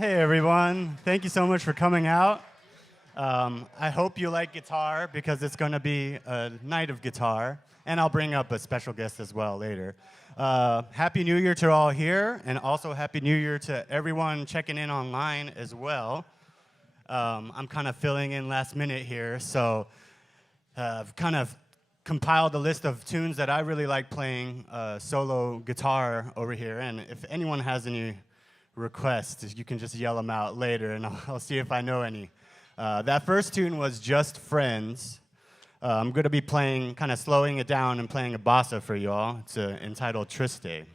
Hey everyone, thank you so much for coming out. I hope you like guitar because it's going to be a night of guitar, and I'll bring up a special guest as well later. Happy New Year to all here, and also Happy New Year to everyone checking in online as well. I'm kind of filling in last minute here, so I've kind of compiled a list of tunes that I really like playing solo guitar over here, and if anyone has any requests, you can just yell them out later, and I'll see if I know any. That first tune was Just Friends. I'm going to be playing, kind of slowing it down and playing a bossa for you all. It's entitled Triste.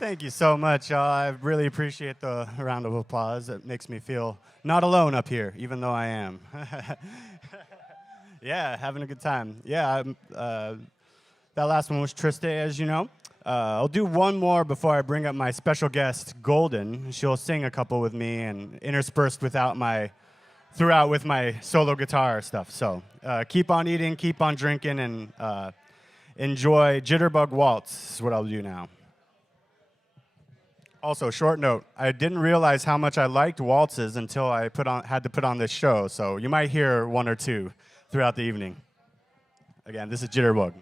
Thank you so much. I really appreciate the round of applause. It makes me feel not alone up here, even though I am. Yeah, having a good time. Yeah, that last one was Triste, as you know. I'll do one more before I bring up my special guest, Golden. She'll sing a couple with me and interspersed throughout with my solo guitar stuff. So keep on eating, keep on drinking, and enjoy Jitterbug Waltz is what I'll do now. Also, short note, I didn't realize how much I liked waltzes until I had to put on this show, so you might hear one or two throughout the evening. Again, this is Jitterbug.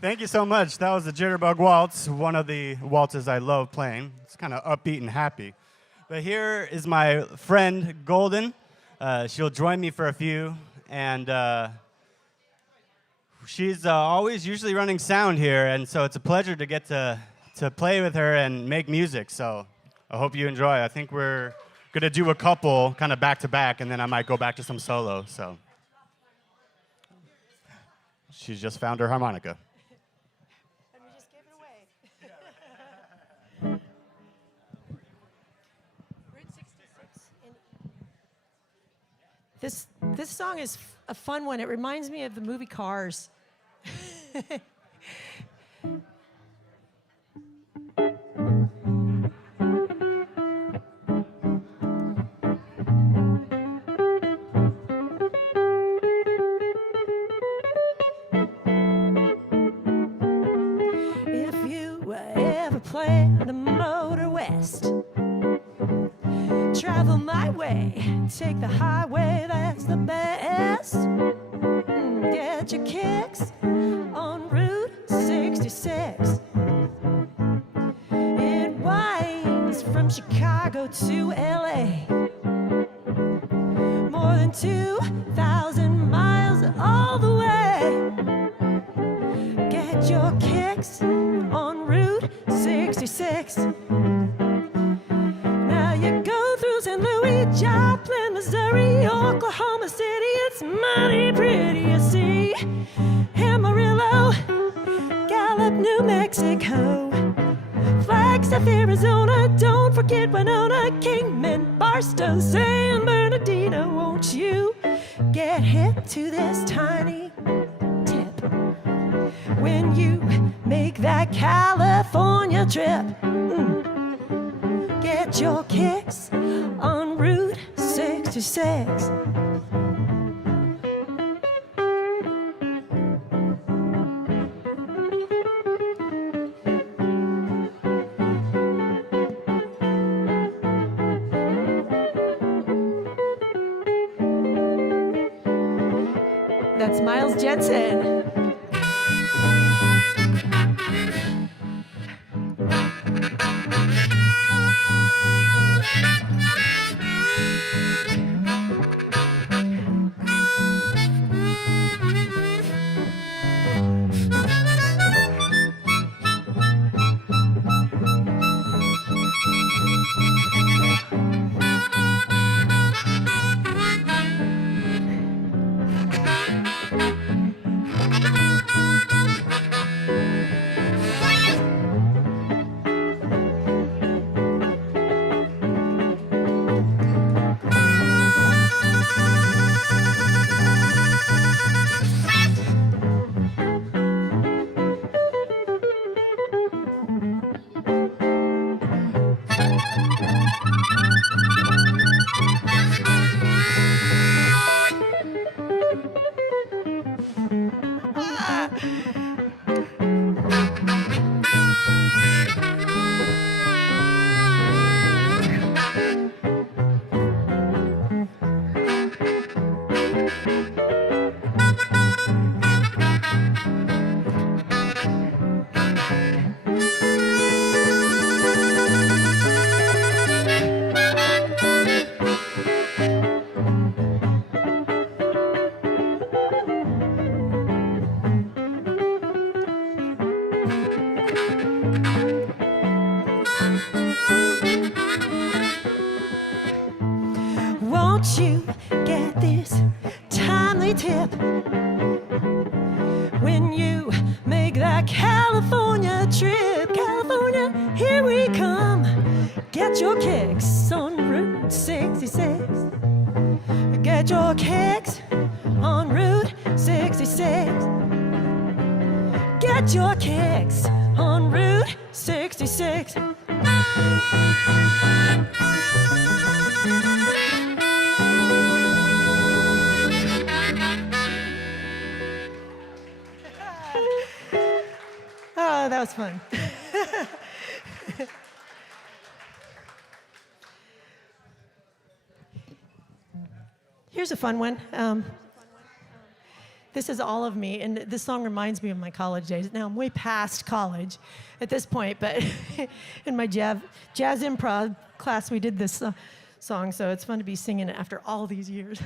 Thank you so much. That was the Jitterbug Waltz, one of the waltzes I love playing. It's kind of upbeat and happy. But here is my friend, Golden. She'll join me for a few, and She's always usually running sound here, and so it's a pleasure to get to play with her and make music. So I hope you enjoy. I think we're gonna do a couple kind of back to back, and then I might go back to some solo. So she's just found her harmonica. And we just gave it away. Route 66. This song is a fun one. It reminds me of the movie Cars. If you ever plan to motor west, travel my way, take the highway, that's the best. Get your kicks on Route 66. It winds from Chicago to LA. More than 2,000 miles all the way. Get your kicks on Route 66. Now you go through St. Louis, Joplin, Missouri, Oklahoma City. It's mighty pretty, you see. Amarillo, Gallup, New Mexico, Flagstaff, Arizona. Don't forget Winona, Kingman, Barstow, San Bernardino. Won't you get hip to this tiny tip when you make that California trip? Get your kicks on Route 66. That's Miles Jensen. Won't you get this timely tip when you make that California trip? California, here we come. Get your kicks on Route 66. Get your kicks on Route 66. Get your kicks on Route 66. Oh, that was fun. Here's a fun one. This is All of Me, and this song reminds me of my college days. Now, I'm way past college at this point, but in my jazz improv class, we did this song, so it's fun to be singing it after all these years.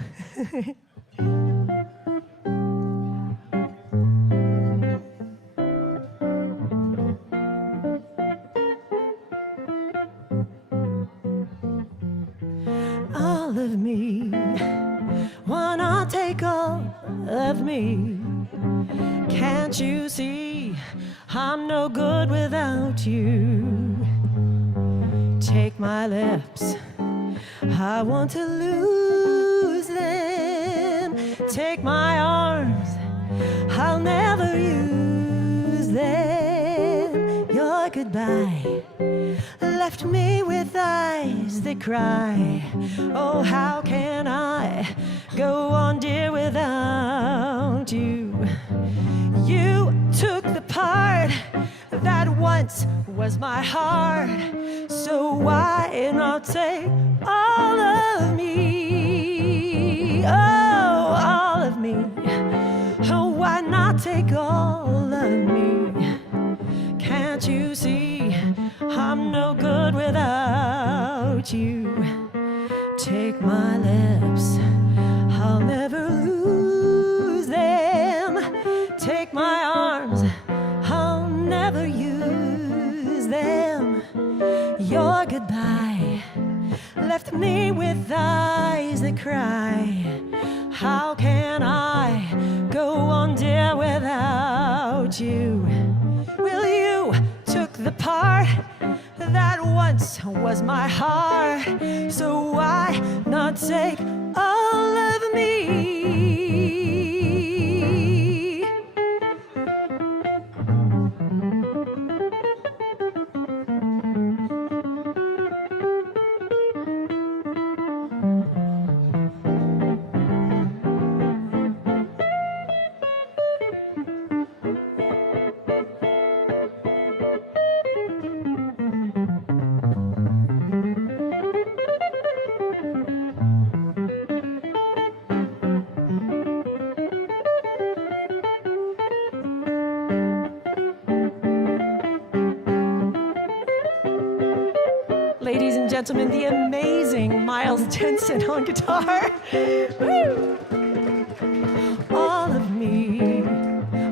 not take all of me? Can't you see I'm no good without you? Take my lips, I want to lose them. Take my arms, I'll never use them. Your goodbye left me with eyes that cry. Oh, how can I go on, dear, without you? You took the part that once was my heart, so why not take all of me? Oh, all of me. Oh, why not take all of me? Can't you see I'm no good without you? Take my lips, I'll never lose them. Take my arms, I'll never use them. Your goodbye left me with eyes that cry. How can I go on, dear, without you? Well, you took the part that once was my heart, so why not take all of me? Ladies and gentlemen, the amazing Miles Jensen on guitar. Woo! All of me,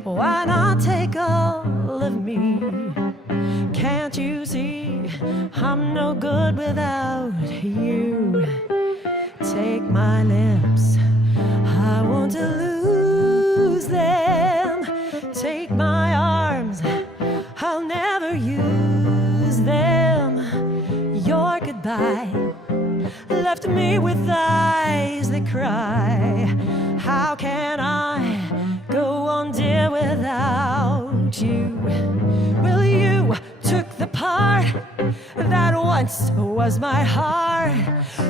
why not take all of me? Can't you see I'm no good without you? Take my lips, I want to lose them. Take my arms, I'll never use them. Your goodbye left me with eyes that cry. How can I go on, dear, without you? Well, you took the part that once was my heart,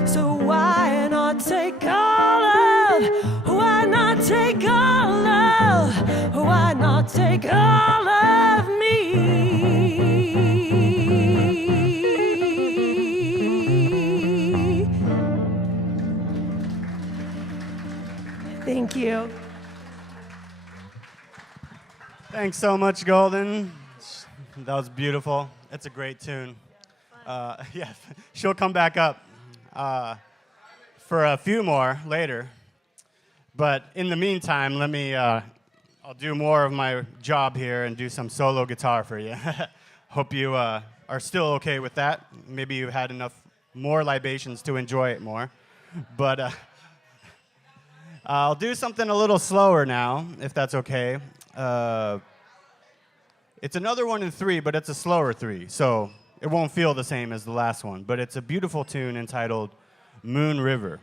so why not take all of? Why not take all of? Why not take all of me? Thank you. Thanks so much, Golden. That was beautiful. It's a great tune. Yeah, she'll come back up for a few more later. But in the meantime, let me, I'll do more of my job here and do some solo guitar for you. Hope you are still okay with that. Maybe you had enough more libations to enjoy it more. But I'll do something a little slower now, if that's okay. It's another 1 in 3, but it's a slower 3, so it won't feel the same as the last one. But it's a beautiful tune entitled Moon River.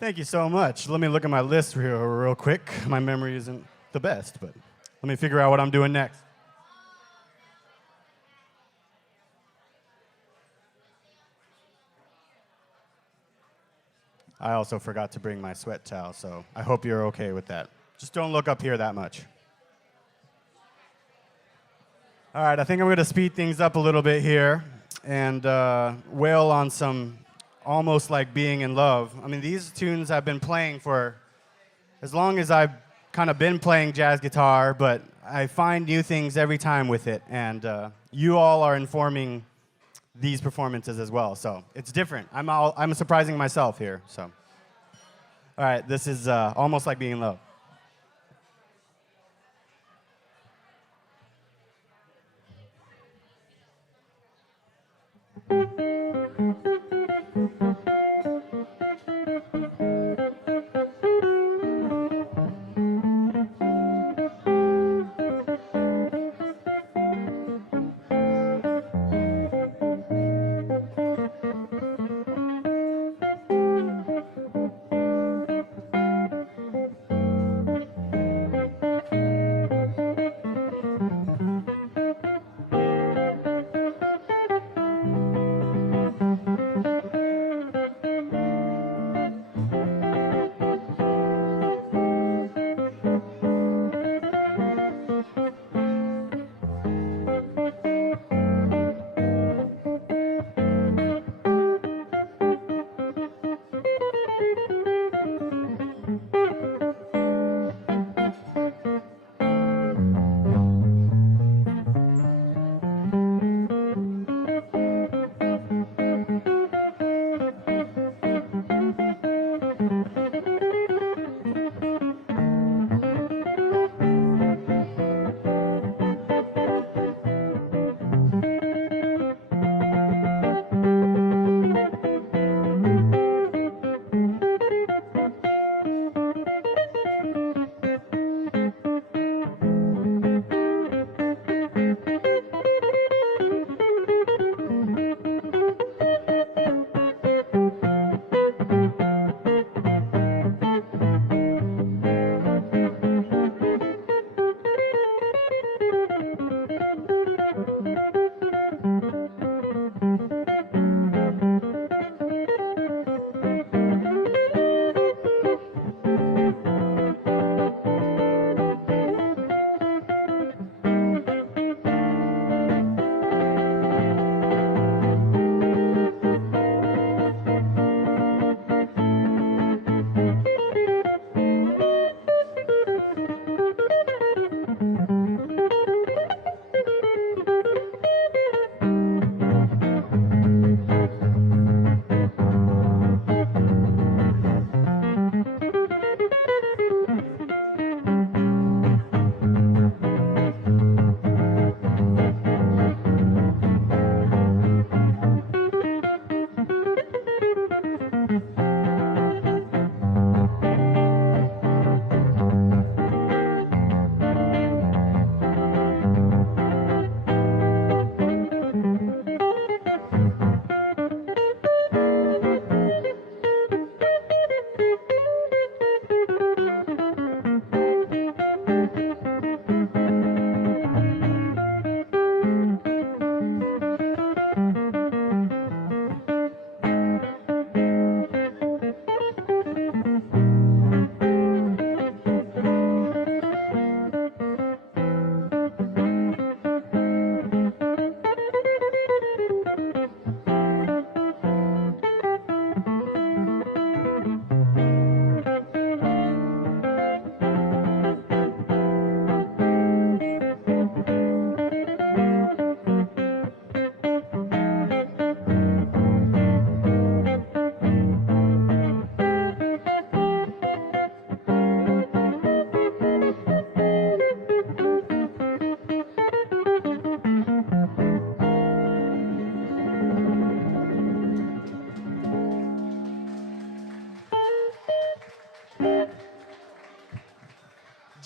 Thank you so much. Let me look at my list real quick. My memory isn't the best, but let me figure out what I'm doing next. I also forgot to bring my sweat towel, so I hope you're okay with that. Just don't look up here that much. All right, I think I'm going to speed things up a little bit here and wail on some almost like being in love. I mean, these tunes I've been playing for as long as I've kind of been playing jazz guitar, but I find new things every time with it, and you all are informing these performances as well, so it's different. I'm surprising myself here, so. All right, this is almost like being in love.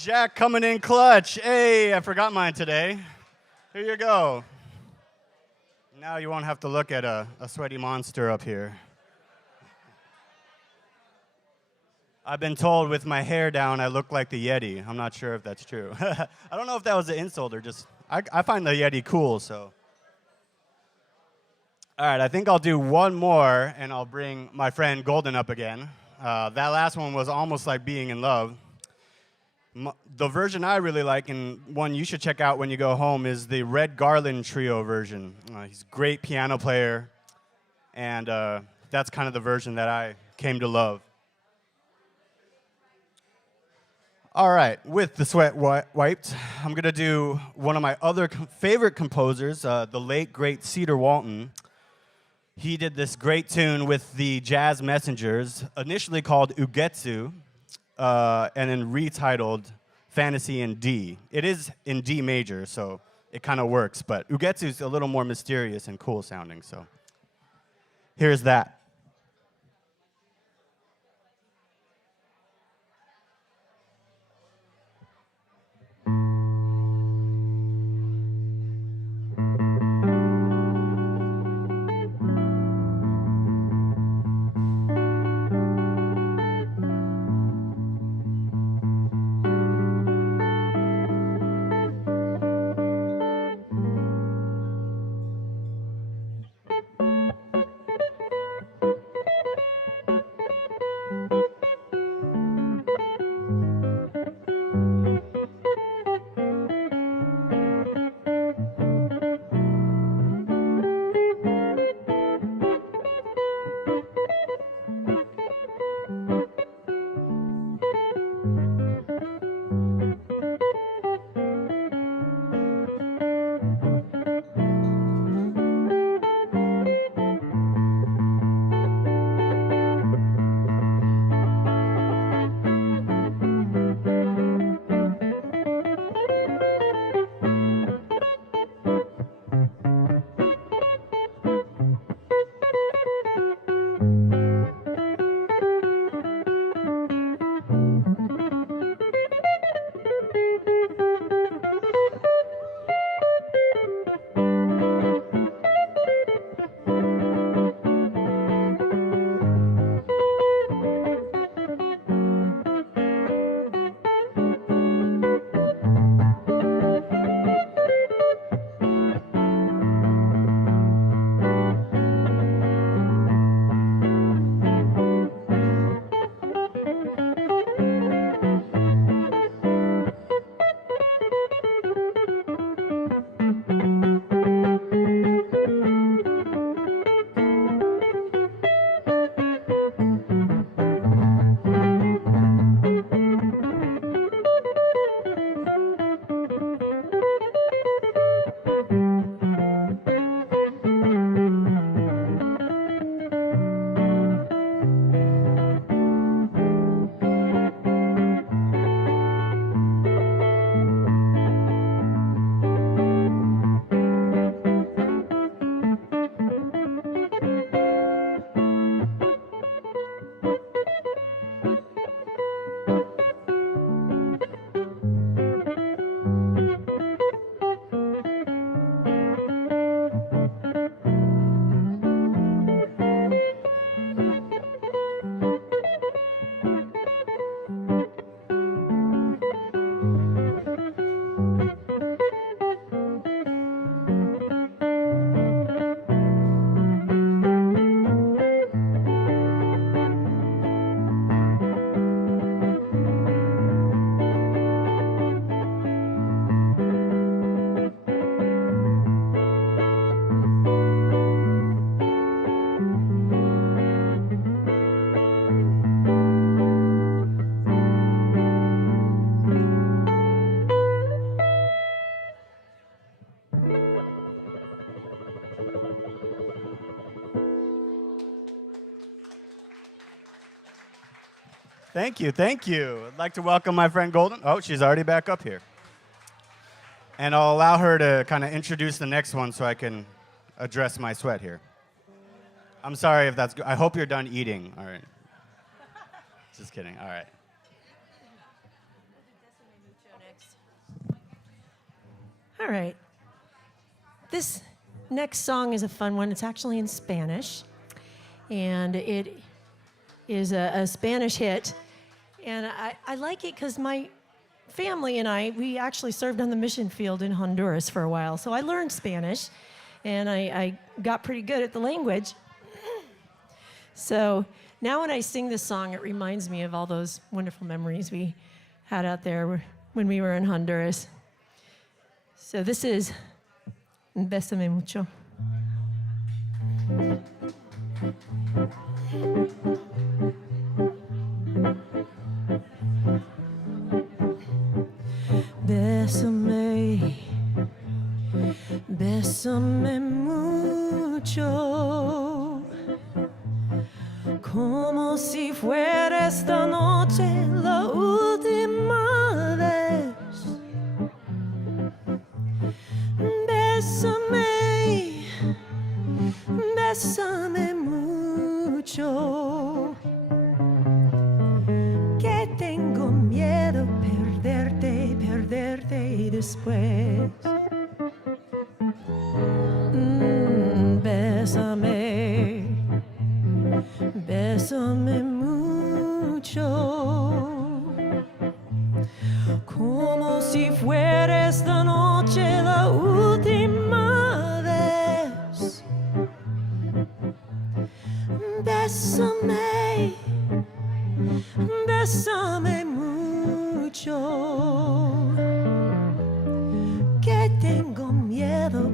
Jack coming in clutch. Hey, I forgot mine today. Here you go. Now you won't have to look at a sweaty monster up here. I've been told with my hair down, I look like the Yeti. I'm not sure if that's true. I don't know if that was an insult or just, I find the Yeti cool, so. All right, I think I'll do one more, and I'll bring my friend Golden up again. That last one was almost like being in love. The version I really like, and one you should check out when you go home, is the Red Garland Trio version. He's a great piano player, and that's kind of the version that I came to love. All right, with the sweat wiped, I'm going to do one of my other favorite composers, the late, great Cedar Walton. He did this great tune with the Jazz Messengers, initially called Ugetsu, and then retitled Fantasy in D. It is in D major, so it kind of works, but Ugetsu is a little more mysterious and cool sounding, so here's that. Thank you, thank you. I'd like to welcome my friend Golden. Oh, she's already back up here. And I'll allow her to kind of introduce the next one so I can address my sweat here. I'm sorry if that's good. I hope you're done eating. All right. Just kidding. All right. All right. This next song is a fun one. It's actually in Spanish. And it is a Spanish hit. And I like it because my family and we actually served on the mission field in Honduras for a while. So I learned Spanish, and I got pretty good at the language. So now when I sing this song, it reminds me of all those wonderful memories we had out there when we were in Honduras. So this is Bésame Mucho. Bésame, bésame mucho, como si fuera esta noche la última vez. Bésame, bésame mucho, que tengo miedo perderte después. Bésame, bésame mucho, como si fuera esta noche la última vez. Bésame, bésame mucho, que tengo miedo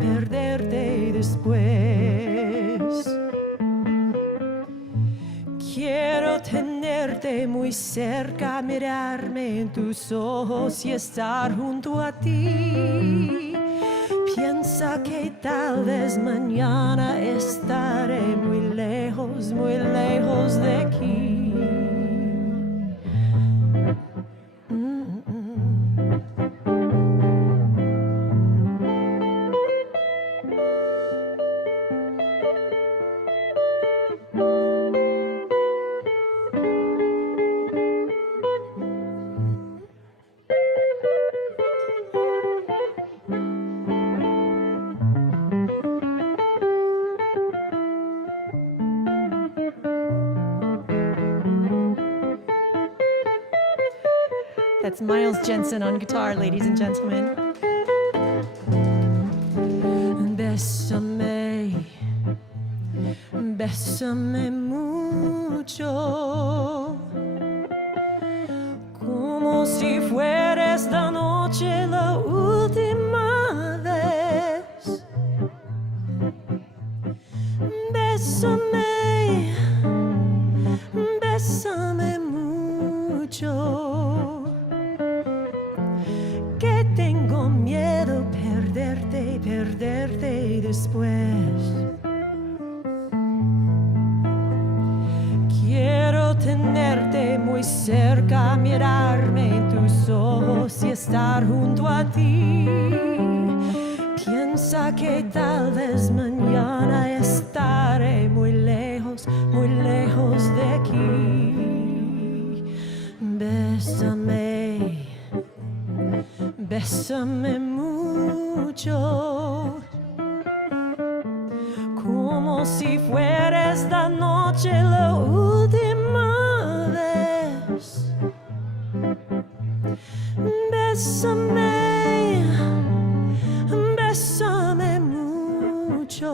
perderte después. Quiero tenerte muy cerca, mirarme en tus ojos y estar junto a ti. Piensa que tal vez mañana estaré muy lejos de aquí. That's Miles Jensen on guitar, ladies and gentlemen. Bésame, bésame mucho, como si fuera esta noche la última vez. Bésame, bésame mucho, que tengo miedo perderte después. Quiero tenerte muy cerca, mirarme en tus ojos y estar junto a ti. Piensa que tal vez mañana estaré muy lejos de aquí. Bésame, bésame mucho, como si fuera esta noche la última vez. Bésame, bésame mucho,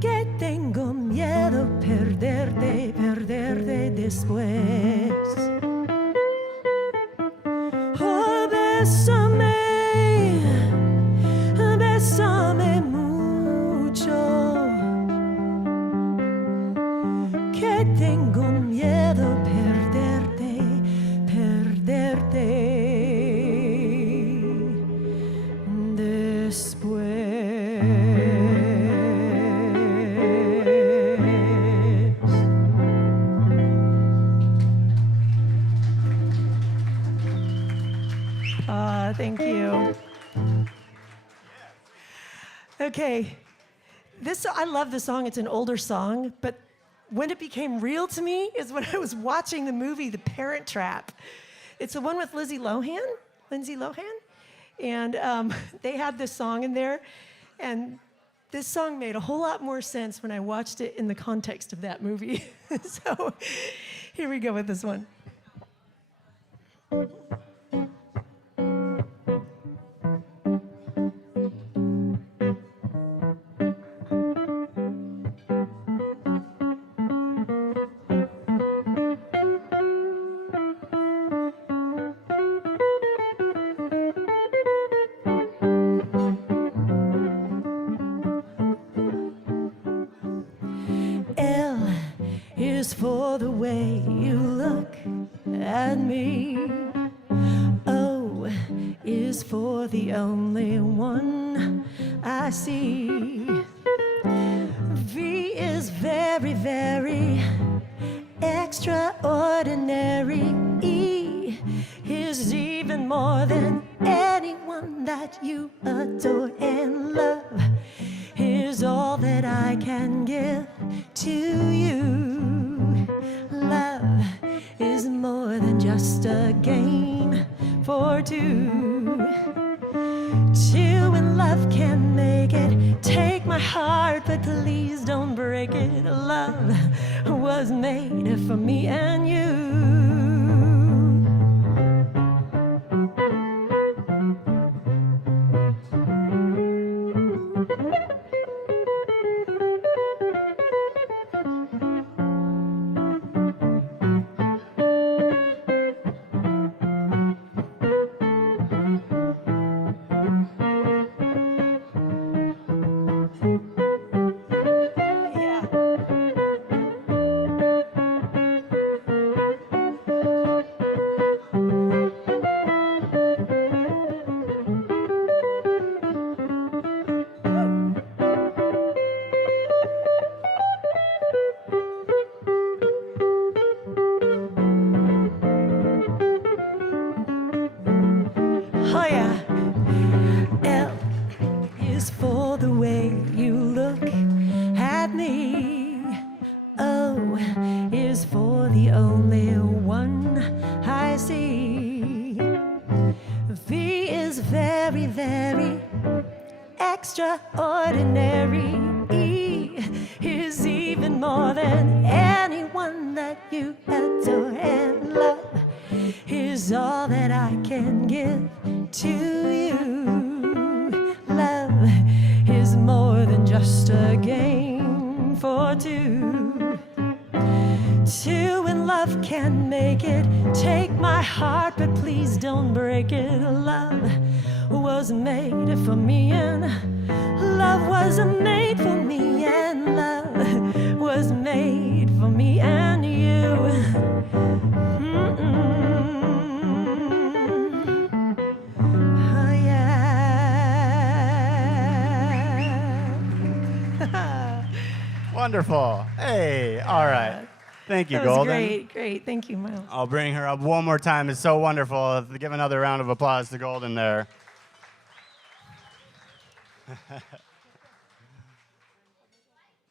que tengo miedo perderte después. Oh, bésame, bésame mucho, que tengo miedo perderte después. Thank you. Okay, I love the song. It's an older song, but when it became real to me is when I was watching the movie The Parent Trap. It's the one with Lindsay Lohan, and they had this song in there, and this song made a whole lot more sense when I watched it in the context of that movie. So here we go with this one. For the way you look at me. O is for the only one I see. V is very, very extraordinary. E is even more than anyone that you adore, and love is all that I can give to you. Love is more than just a game for two. Two in love can make it. Take my heart, but please don't break it. Love was made for me and you. Extraordinary. E is even more than anyone that you adore, and love is all that I can give to you. Love is more than just a game for two. Two in love can make it. Take my heart, but please don't break it. Love was made for me, and love was made for me, and love was made for me and you. Oh, yeah. Wonderful. Hey, all right. Thank you, That was Golden. great, great. Thank you, Miles. I'll bring her up one more time. It's so wonderful. Give another round of applause to Golden there.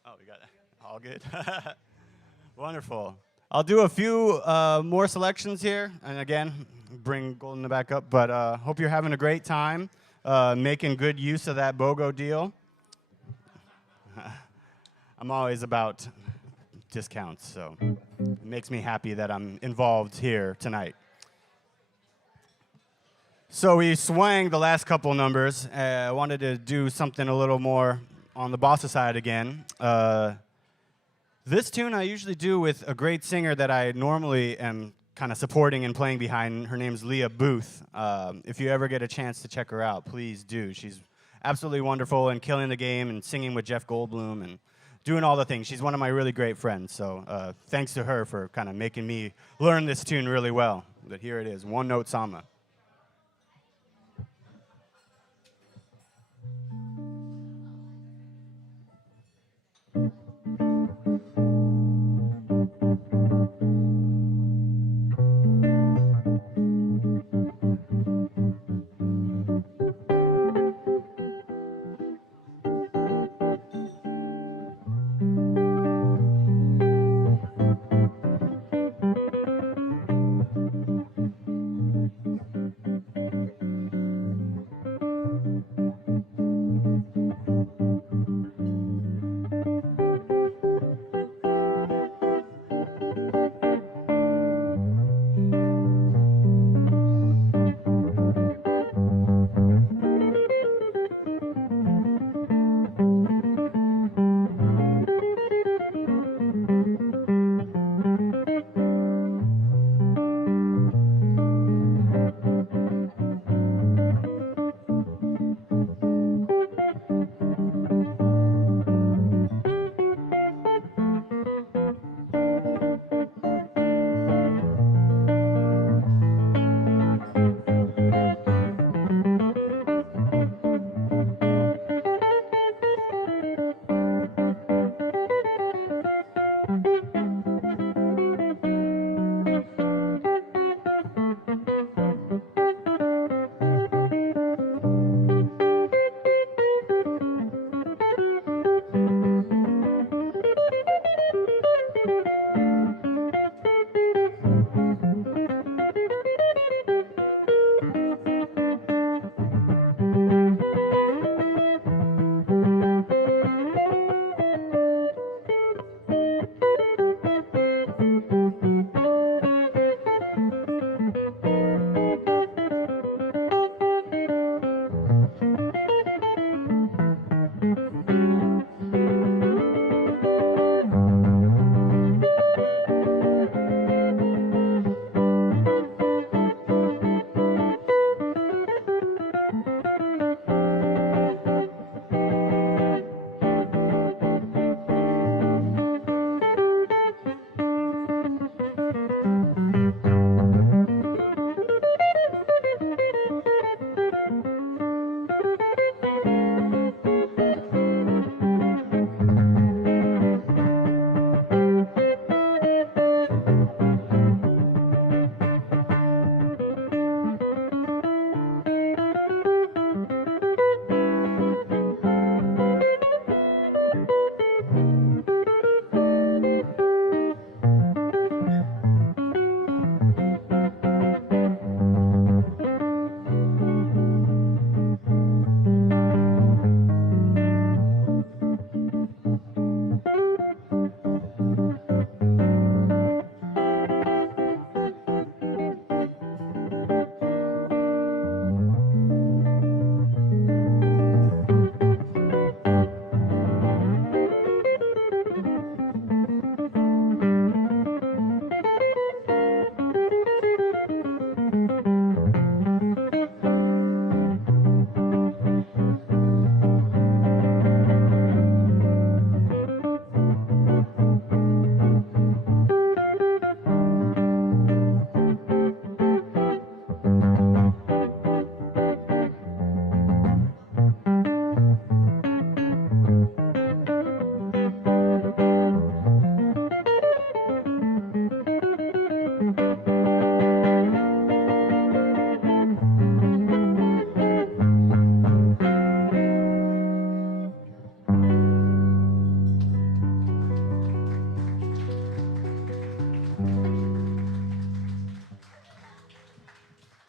Oh, we got it. All good. Wonderful. I'll do a few more selections here, and again, bring Golden back up. But hope you're having a great time, making good use of that BOGO deal. I'm always about discounts, so it makes me happy that I'm involved here tonight. So we swang the last couple numbers. I wanted to do something a little more on the bossa side again. This tune I usually do with a great singer that I normally am kind of supporting and playing behind. Her name's Leah Booth. If you ever get a chance to check her out, please do. She's absolutely wonderful and killing the game and singing with Jeff Goldblum and doing all the things. She's one of my really great friends, so thanks to her for kind of making me learn this tune really well. But here it is, One Note Samba.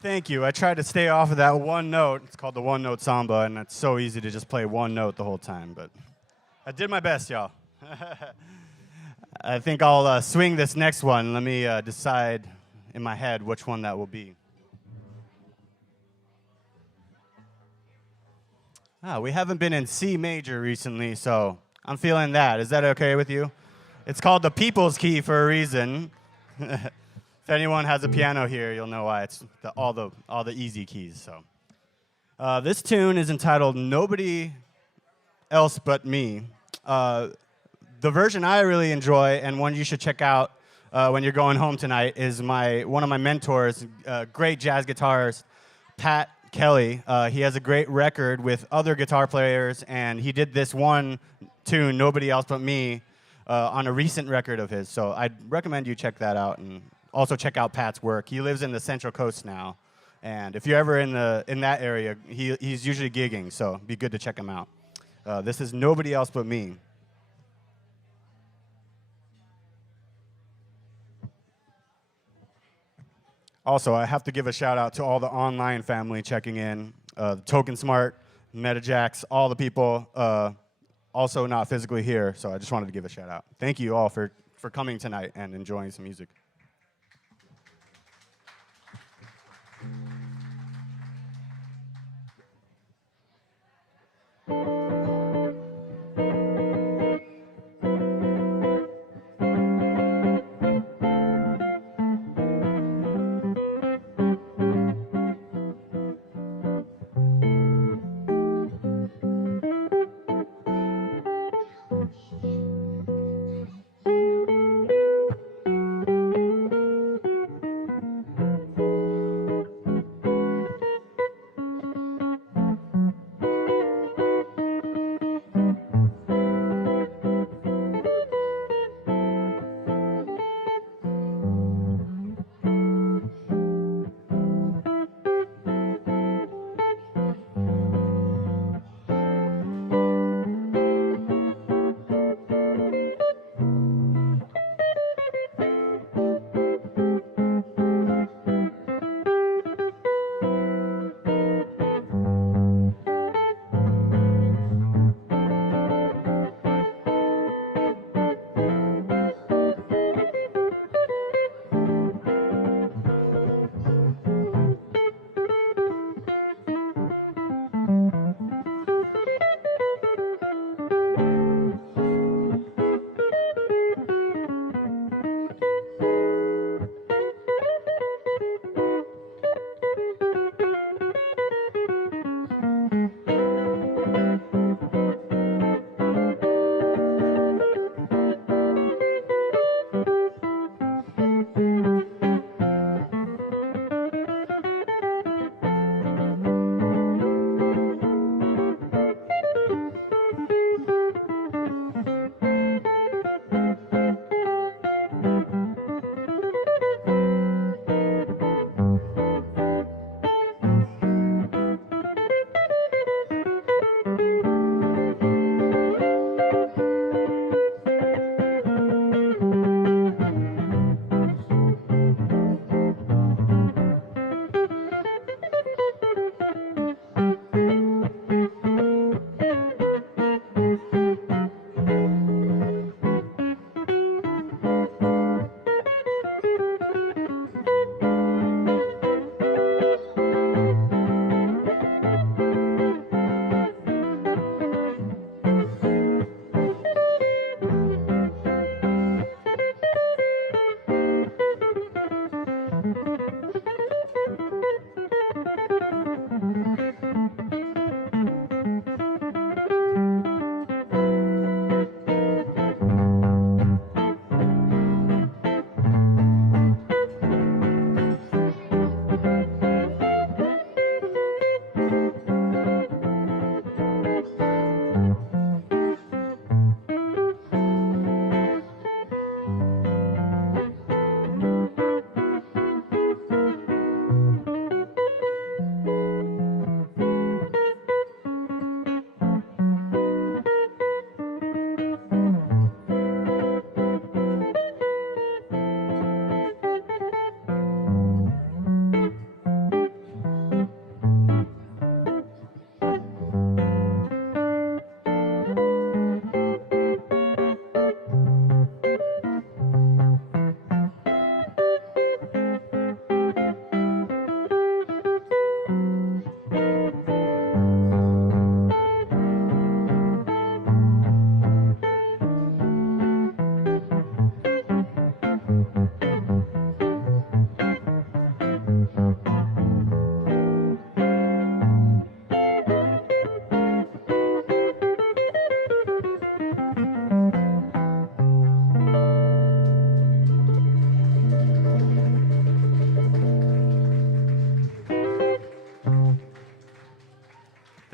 Thank you. I tried to stay off of that one note. It's called the one-note samba, and it's so easy to just play one note the whole time, but I did my best, y'all. I think I'll swing this next one. Let me decide in my head which one that will be. We haven't been in C major recently, so I'm feeling that. Is that okay with you? It's called the people's key for a reason. If anyone has a piano here, you'll know why. It's all the easy keys. So, this tune is entitled "Nobody Else But Me." The version I really enjoy and one you should check out when you're going home tonight is one of my mentors, great jazz guitarist, Pat Kelly. He has a great record with other guitar players, and he did this one tune, "Nobody Else But Me," on a recent record of his. So I'd recommend you check that out, and also check out Pat's work. He lives in the Central Coast now, and if you're ever in that area, he's usually gigging, so it'd be good to check him out. This is "Nobody Else But Me." Also, I have to give a shout out to all the online family checking in, TokenSmart, MetaJAX, all the people also not physically here, so I just wanted to give a shout out. Thank you all for coming tonight and enjoying some music.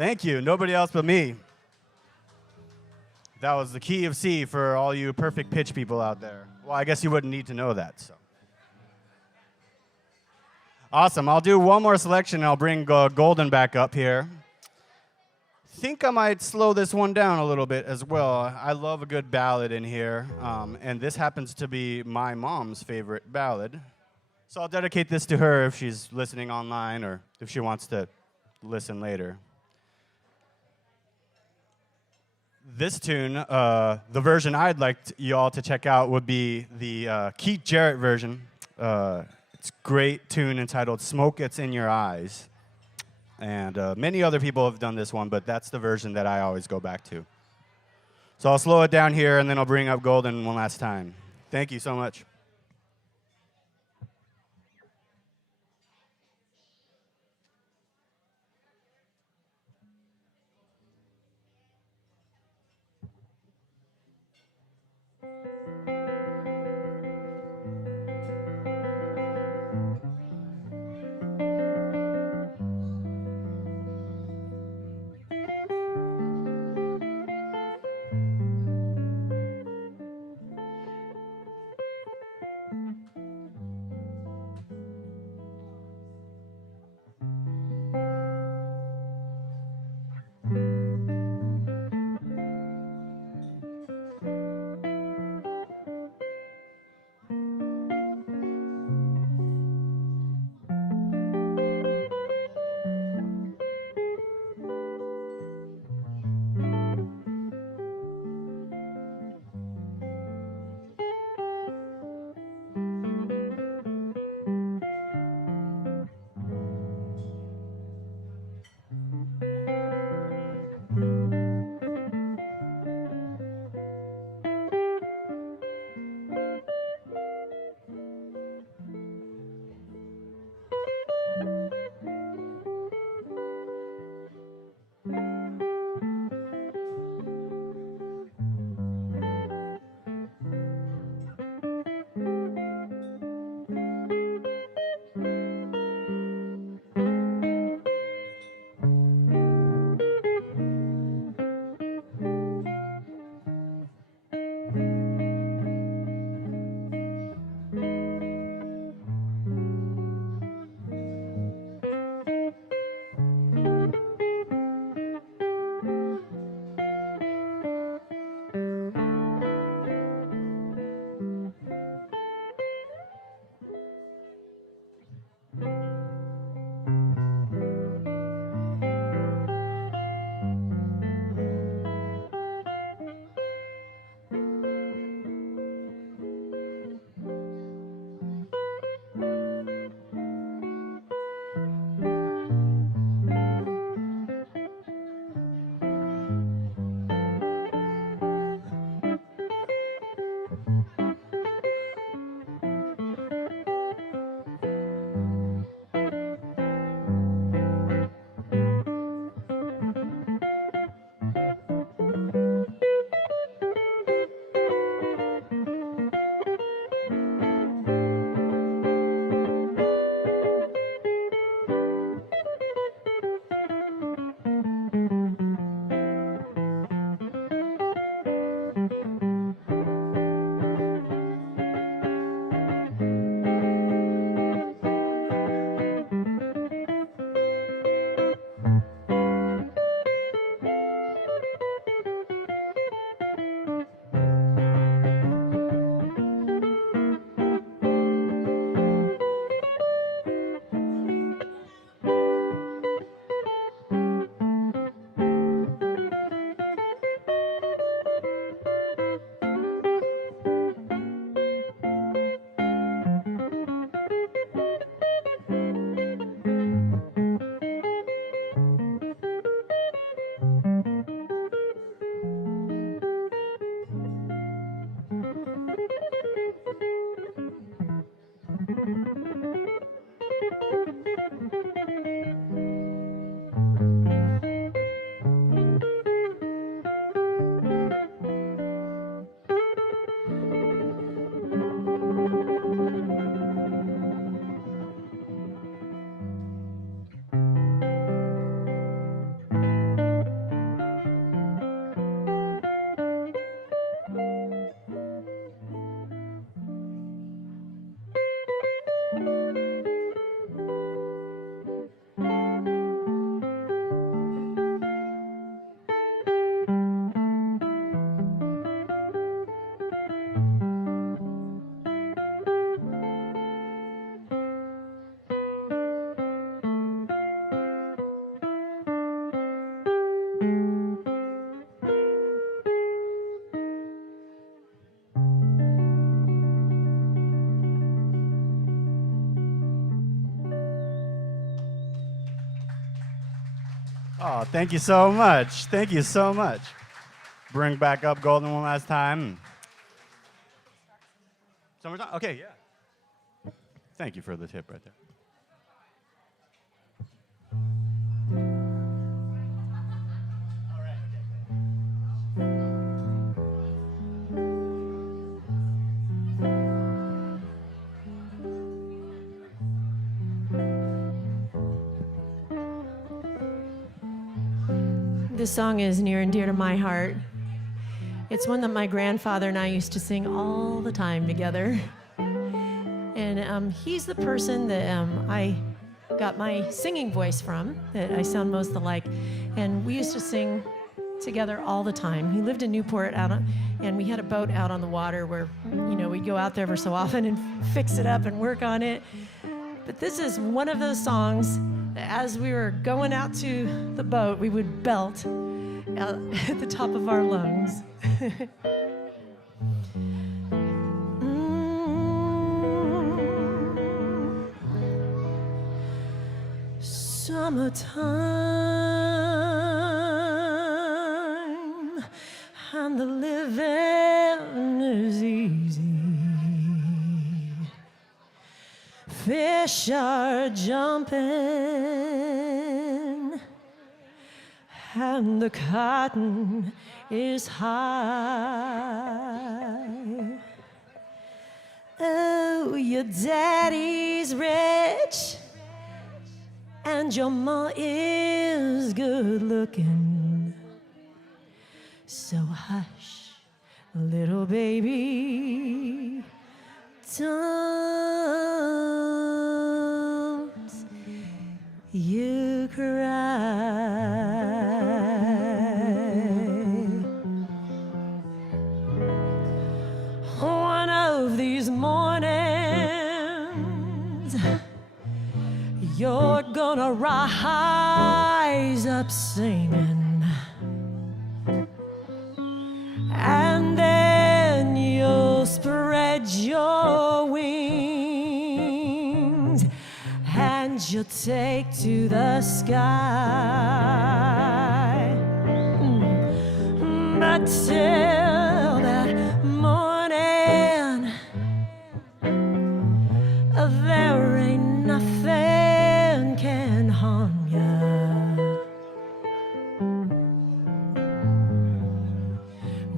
Thank you. Nobody else but me. That was the key of C for all you perfect pitch people out there. Well, I guess you wouldn't need to know that. So. Awesome. I'll do one more selection, and I'll bring Golden back up here. Think I might slow this one down a little bit as well. I love a good ballad in here, and this happens to be my mom's favorite ballad. So I'll dedicate this to her if she's listening online or if she wants to listen later. This tune, the version I'd like you all to check out would be the Keith Jarrett version. It's a great tune entitled Smoke Gets in Your Eyes. And many other people have done this one, but that's the version that I always go back to. So I'll slow it down here, and then I'll bring up Golden one last time. Thank you so much. Oh, thank you so much. Thank you so much. Bring back up Golden one last time. Summertime? Okay, yeah. Thank you for the tip right there. This song is near and dear to my heart. It's one that my grandfather and I used to sing all the time together. And he's the person that I got my singing voice from, that I sound most alike. And we used to sing together all the time. He lived in Newport, and we had a boat out on the water where, we'd go out there every so often and fix it up and work on it. But this is one of those songs that as we were going out to the boat, we would belt at the top of our lungs. Summertime, and the living is easy. Fish are jumping, and the cotton is high. Oh, your daddy's rich, and your ma is good looking. So hush, little baby, don't you cry. One of these mornings, you're gonna rise up singing, and then you'll spread your wings, and you'll take to the sky. But till that morning, there ain't nothing can harm ya.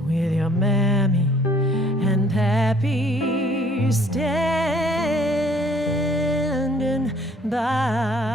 With your mammy and pappy standing by.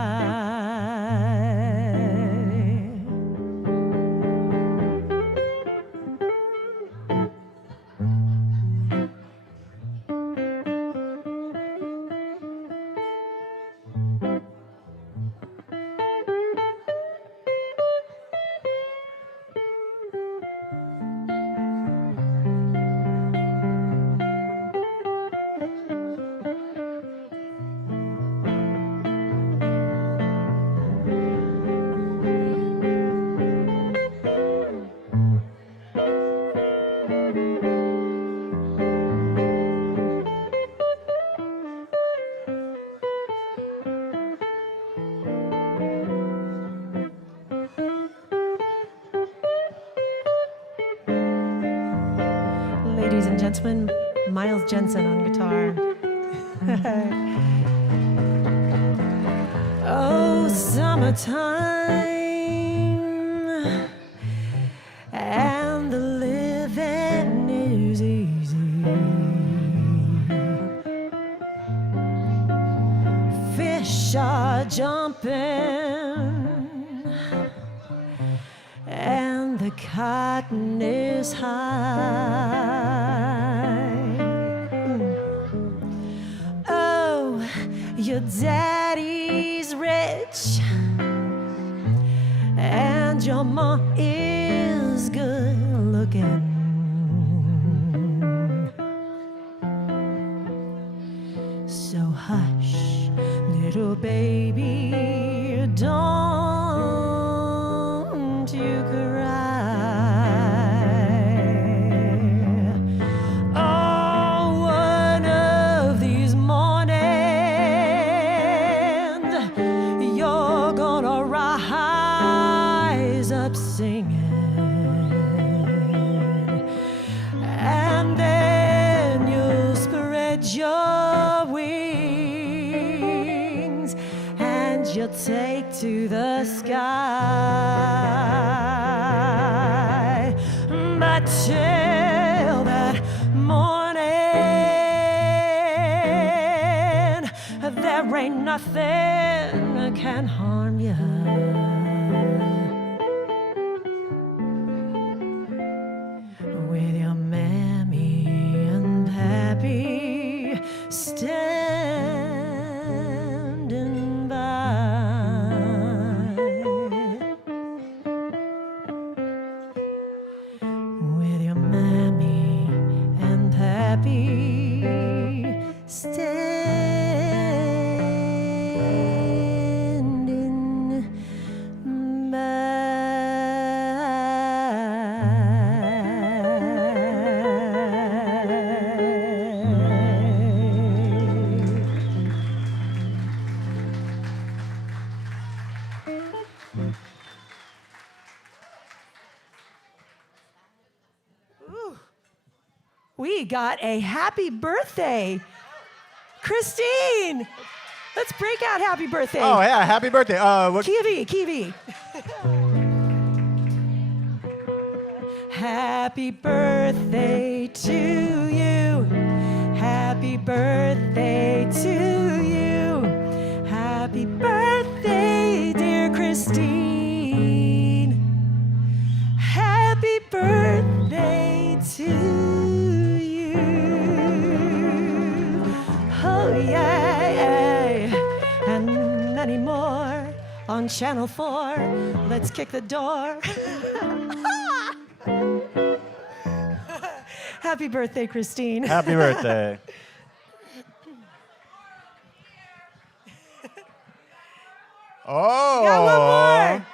Ladies and gentlemen, Miles Jensen on guitar. Oh, summertime, and the living is easy. Fish are jumping, and the cotton is high. Oh, your daddy's rich, and your mom is good looking. So hush, little baby, don't you cry. Oh, one of these mornings, you're gonna rise hands you'll take to the sky. But till that morning, there ain't nothing can harm you. With your mammy and pappy standing by. With your mammy and pappy standing by. We got a happy birthday. Christine, let's break out happy birthday. Oh, yeah, happy birthday. Kiwi. Happy birthday to you. Happy birthday to you. Happy birthday, dear Christine. Happy birthday to you. Oh, yeah. And many more on Channel 4. Let's kick the door. Happy birthday, Christine. Happy birthday. Oh. Got one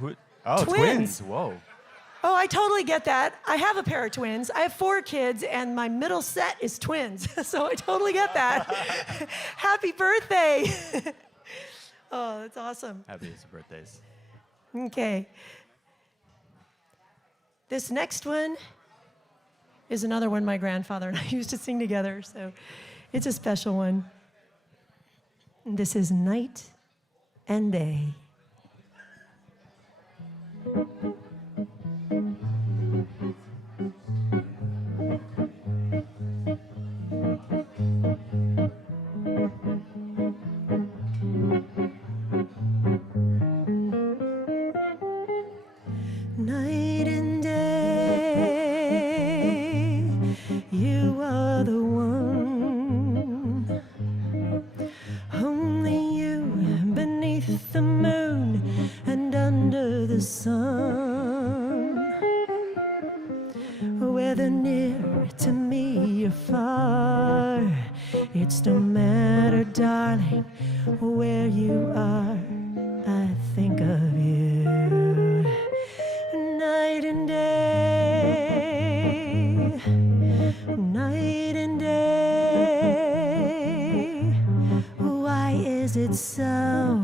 more. Oh, Twins. Whoa. Oh, I totally get that. I have a pair of twins. I have 4 kids, and my middle set is twins. So I totally get that. Happy birthday. Oh, that's awesome. Happy birthdays. Okay. This next one is another one my grandfather and I used to sing together, so it's a special one. And this is Night and Day. Night and day, you are the one. Only you beneath the moon and under the sun. Whether near to me or far, it's no matter, darling, where you are, I think of you. Night and day, night and day. Why is it so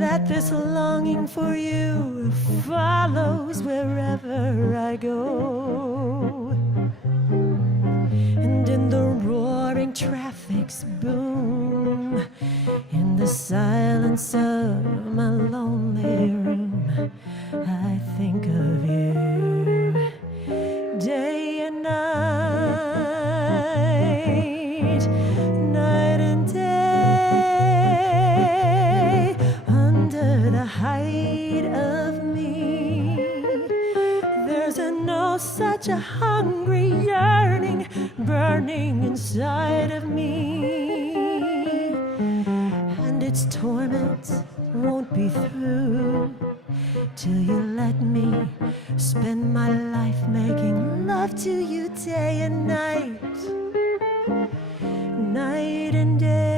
that this longing for you follows wherever I go? And in the roaring traffic's boom, in the silence of my lonely room, I think of you. Day and night, night and day, under the height of me, there's such a hungry yearning burning inside of me, and its torment won't be through till you let me spend my life making love to you day and night, night and day.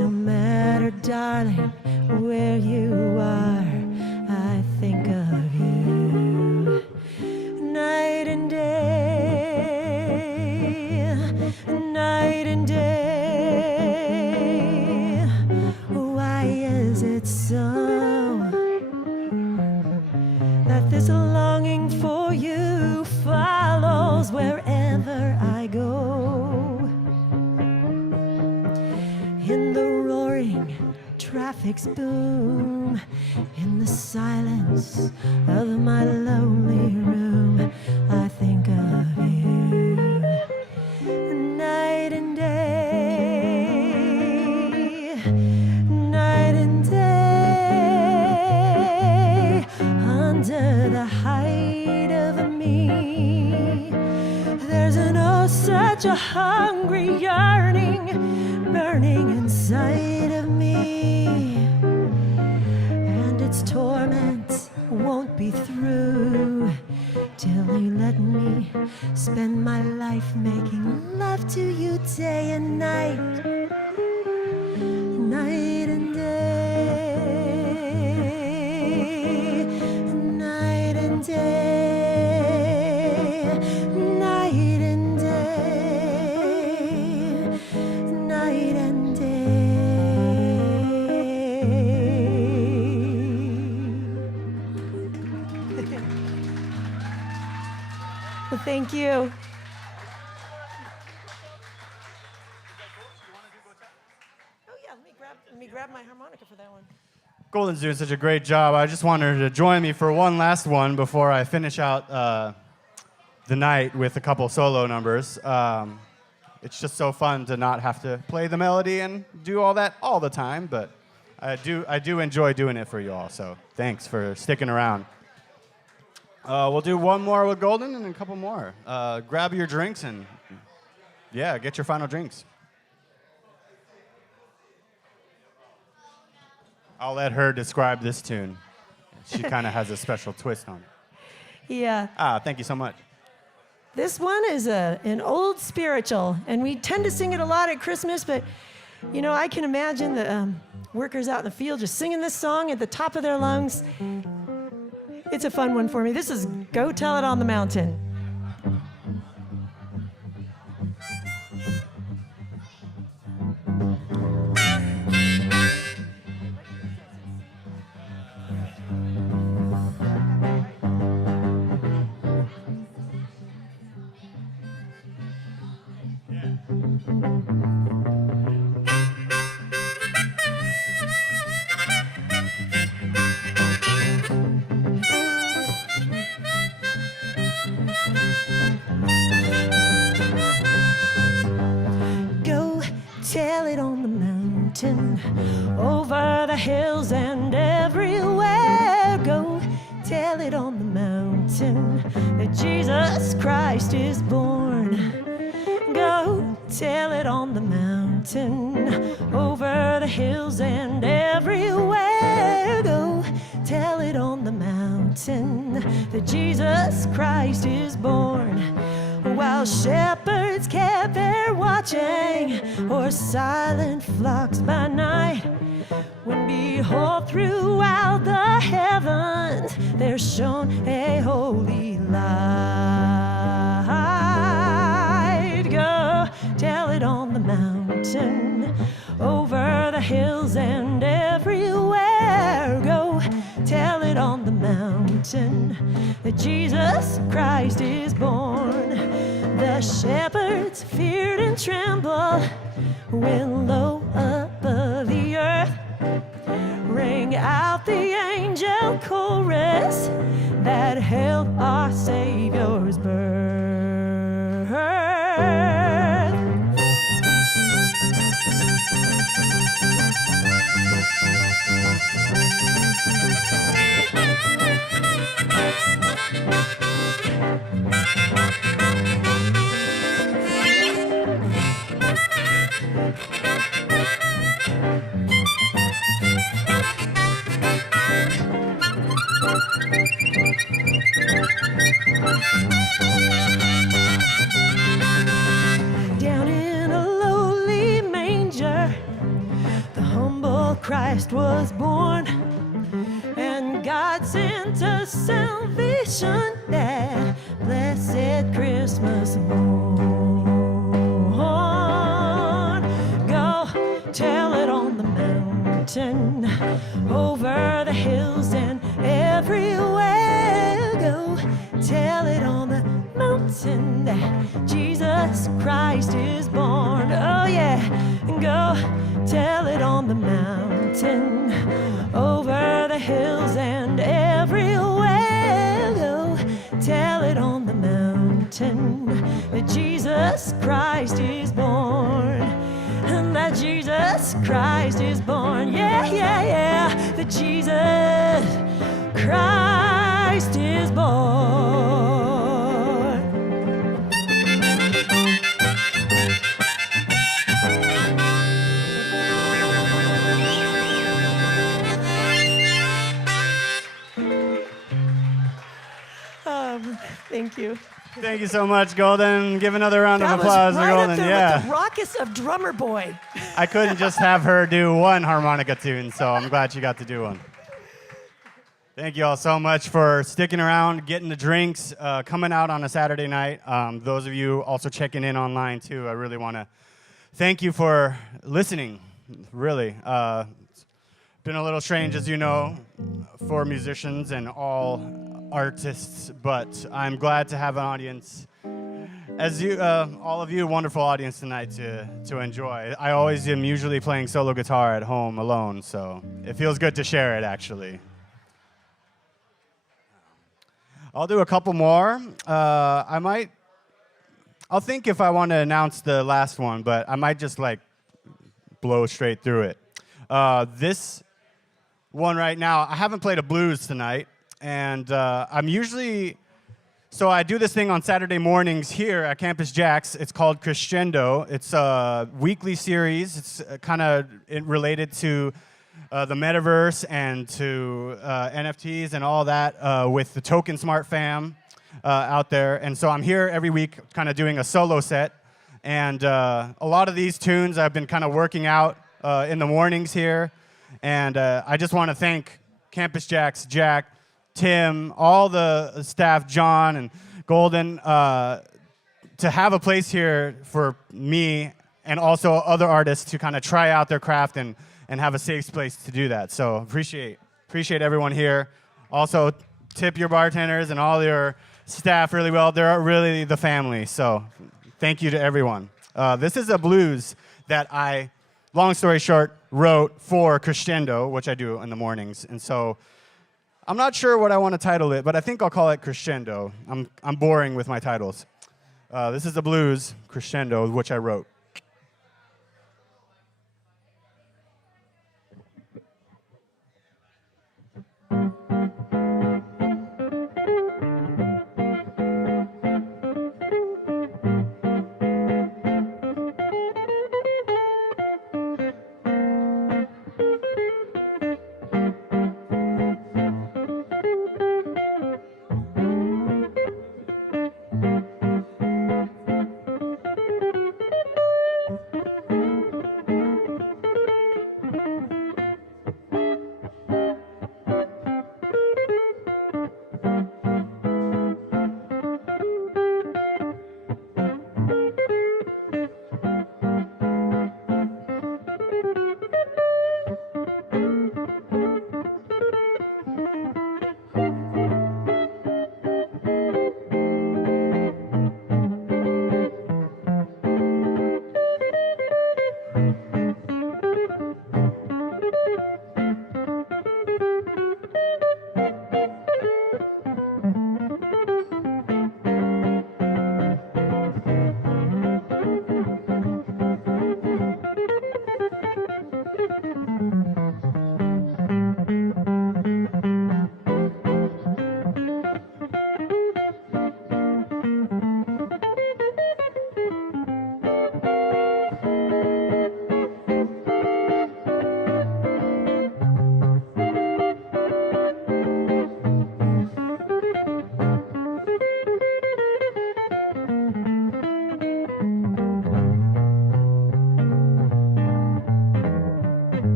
no matter, darling, where you are, I think of you. Night and day, night and day. Why is it so that this longing for you follows wherever I go? In the roaring traffic's boom, in the silence of my lonely room, I think of you. Night and day, night and day, under the height of me, there's an oh such a hungry yearning burning inside of me, and its torment won't be through till you let me spend my life making love to you day and night, night and day, night and day, night and day, night and day. Well, thank you. Oh yeah, let me grab my harmonica for that one. Golden's doing such a great job. I just wanted her to join me for one last one before I finish out the night with a couple solo numbers. It's just so fun to not have to play the melody and do all that all the time, but I do enjoy doing it for you all, so thanks for sticking around. We'll do one more with Golden and a couple more. Grab your drinks and, yeah, get your final drinks. I'll let her describe this tune. She kind of has a special twist on it. Yeah. Thank you so much. This one is an old spiritual, and we tend to sing it a lot at Christmas, but, you know, I can imagine the workers out in the field just singing this song at the top of their lungs. It's a fun one for me. This is Go Tell It on the Mountain. Tell it on the mountain, over the hills and everywhere. Go tell it on the mountain that Jesus Christ is born. Go tell it on the mountain, over the hills and everywhere. Go tell it on the mountain that Jesus Christ is born. While shepherds kept their watching o'er silent flocks by night, when behold throughout the heavens there shone a holy light. Go tell it on the mountain, over the hills and everywhere. Go tell it on the mountain that Jesus Christ is born. The shepherds feared and trembled when low above the earth rang out the angel chorus that hailed our Savior's birth. Christ was born, and God sent us salvation that blessed Christmas morn. Go tell it on the mountain, over the hills and everywhere. Go tell it on the mountain that Jesus Christ is born. Oh yeah, go tell it on the mountain, over the hills and everywhere. Go tell it on the mountain that Jesus Christ is born. And that Jesus Christ is born. Yeah, yeah, yeah. That Jesus Christ is born. Thank you. Thank you so much, Golden. Give another round of applause to That was right Golden. up there Yeah. with the raucous of Drummer Boy. I couldn't just have her do one harmonica tune, so I'm glad she got to do one. Thank you all so much for sticking around, getting the drinks, coming out on a Saturday night. Those of you also checking in online, too, I really want to thank you for listening, really. It's been a little strange, as you know, for musicians and all artists, but I'm glad to have an audience, as you, all of you, wonderful audience tonight to enjoy. I always am usually playing solo guitar at home alone, so it feels good to share it, actually. I'll do a couple more. I'll think if I want to announce the last one, but I might just like blow straight through it. This one right now, I haven't played a blues tonight, and I'm usually, so I do this thing on Saturday mornings here at Campus Jax. It's called Crescendo. It's a weekly series. It's kind of related to the Metaverse and to NFTs and all that with the TokenSmart fam out there. And so I'm here every week kind of doing a solo set. And a lot of these tunes I've been kind of working out in the mornings here. And I just want to thank Campus Jax, Jack, Tim, all the staff, John and Golden, to have a place here for me and also other artists to kind of try out their craft and have a safe place to do that. So appreciate everyone here. Also, tip your bartenders and all your staff really well. They're really the family, so thank you to everyone. This is a blues that I, long story short, wrote for Crescendo, which I do in the mornings. And so I'm not sure what I want to title it, but I think I'll call it Crescendo. I'm boring with my titles. This is a blues, Crescendo, which I wrote.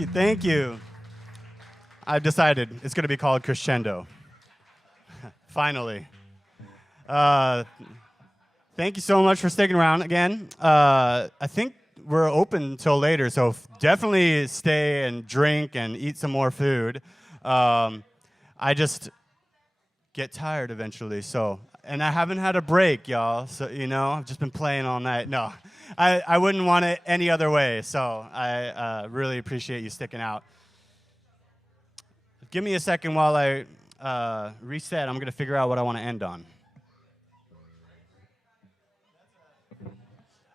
you, thank you. I've decided it's going to be called Crescendo. Finally. Thank you so much for sticking around again. I think we're open till later, so definitely stay and drink and eat some more food. I just get tired eventually, so. And I haven't had a break, y'all, so, you know, I've just been playing all night. No, I wouldn't want it any other way, so I really appreciate you sticking out. Give me a second while I reset. I'm going to figure out what I want to end on.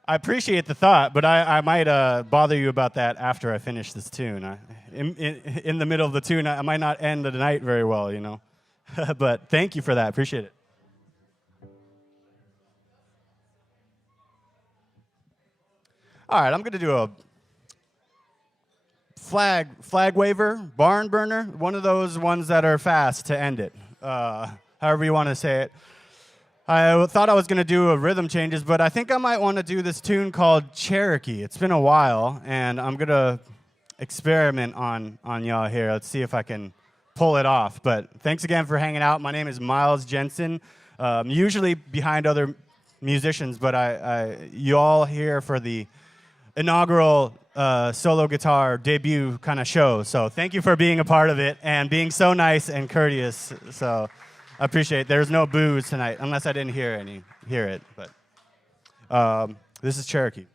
I appreciate the thought, but I might bother you about that after I finish this tune. In the middle of the tune, I might not end the night very well, you know. But thank you for that. Appreciate it. All right, I'm going to do a flag waver, barn burner, one of those ones that are fast to end it, however you want to say it. I thought I was going to do a rhythm changes, but I think I might want to do this tune called Cherokee. It's been a while, and I'm going to experiment on y'all here. Let's see if I can pull it off. But thanks again for hanging out. My name is Miles Jensen. I'm usually behind other musicians, but you all here for the inaugural solo guitar debut kind of show. So thank you for being a part of it and being so nice and courteous. So I appreciate it. There's no booze tonight, unless I didn't hear it. But this is Cherokee.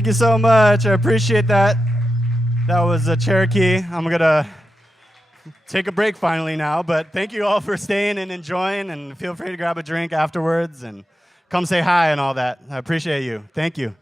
Thank you so much. I appreciate that. That was a Cherokee. I'm going to take a break finally now, but thank you all for staying and enjoying, and feel free to grab a drink afterwards and come say hi and all that. I appreciate you. Thank you.